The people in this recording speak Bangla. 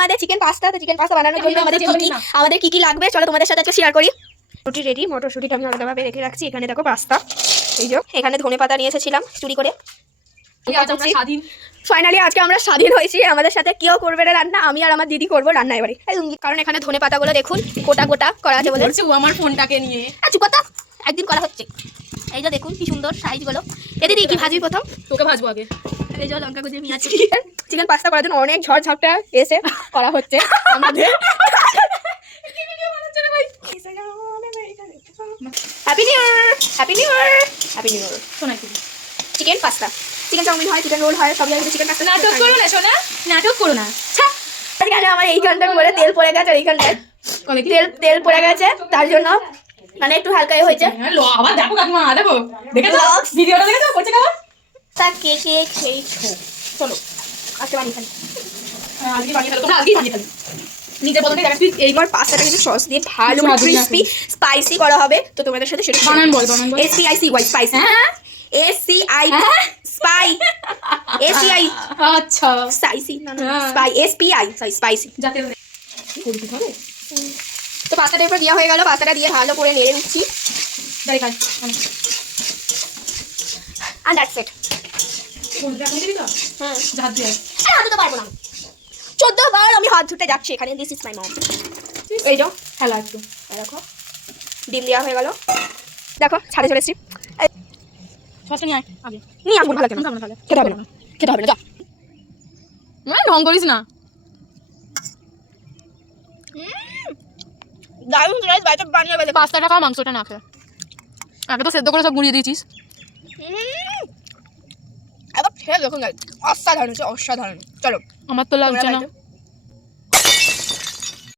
আমাদের চিকেন পাস্তা। তো চিকেন পাস্তা বানানোর জন্য আমাদের কি কি লাগবে চলো তোমাদের সাথে আজকে শেয়ার করি। রুটি রেডি, মটরশুঁটিটা আমি আলাদাভাবে রেখে রাখছি। এখানে দেখো পাস্তা, এই যে এখানে ধনেপাতা নিয়ে এসেছিলাম চুরি করে। ফাইনালি আজকে আমরা স্বাধীন হয়েছি। আমাদের সাথে কেউ করবে না রান্না, আমি আর আমার দিদি করবো রান্না এবারে। কারণ এখানে ধনেপাতাগুলো দেখুন গোটা গোটা করা আছে বলে। আমার ফোনটাকে নিয়ে চুপ কথা, একদিন করা হচ্ছে। এই যে দেখুন কি সুন্দর সাইজগুলো। এ দিদি কি ভাজবি প্রথম? তোকে ভাজবো আগে। এই যে লঙ্কা কুচি পেঁয়াজ। চিকেন পাস্তা করার জন্য অনেক ঝড়ঝাপটা এসে করা হচ্ছে আমাদের। Happy new year, happy new year, happy new year. শোনা কি চিকেন পাস্তা, চিকেন চাউমিন হয়, চিকেন রোল হয়, সব জায়গায় চিকেন পাস্তা। নাটক করো না সোনা, নাটক করো না। আজকে আমার এইখানটা করে তেল পড়ে গেছে, এইখানটায় তেল পড়ে গেছে, তার জন্য মানে একটু হালকাই হয়েছে। আবার দেখো কাকিমা, দেখো দেখেছো ভিডিওটা, দেখেছো করছে কেমন তা কে কে খেয়েছো? চলো আজকে বানিয়ে ফেলি। আজকে বানিয়ে ফেলো, তোমরা আজকেই বানিয়ে ফেলো। নিজের বদলে দেখা তুই এইবার পাস্তাটা কিন্তু সস দিয়ে ভালো ক্রিস্পি স্পাইসি করা হবে। তো তোমাদের সাথে সেটা বানান বল SPICY স্পাইসি। হ্যাঁ SCI স্পাই SCI আচ্ছা স্পাইসি না না স্পাই SPI সরি স্পাইসি যাতে করতে হবে। তো পাস্তাটা এরপর দেওয়া হয়ে গেল। পাস্তাটা দিয়ে ভালো করে নেড়ে নিচ্ছি। যাই খাই আর দ্যাটস ইট। বন্ধুরা আপনি দিবি তো হুম হাত দিয়ে হাত ধুতে পারবো না, 14 বার আমি হাত ধুতে যাচ্ছি এখানে। দিস ইজ মাই মম। এই যে খেলা একটু দেখো ডিম দেওয়া হয়ে গেল। দেখো ছাদে চলে এসেছি। সবটা নিয়ে আয় আগে। নিয়ে আসবো, ভালো কেন খেতে হবে না, খেতে হবে না, যা। ঢং করিস না। দারুণ রাইস বাইরে বানিয়ে বেলে। পাস্তাটা খা, মাংসটা না খেয়ে। আগে তো সেদ্ধ করে সব গুঁড়িয়ে দিয়েছিস। এবার খেয়ে দেখুন অসাধারণ হচ্ছে, অসাধারণ। চলো আমার তো লাগছে না।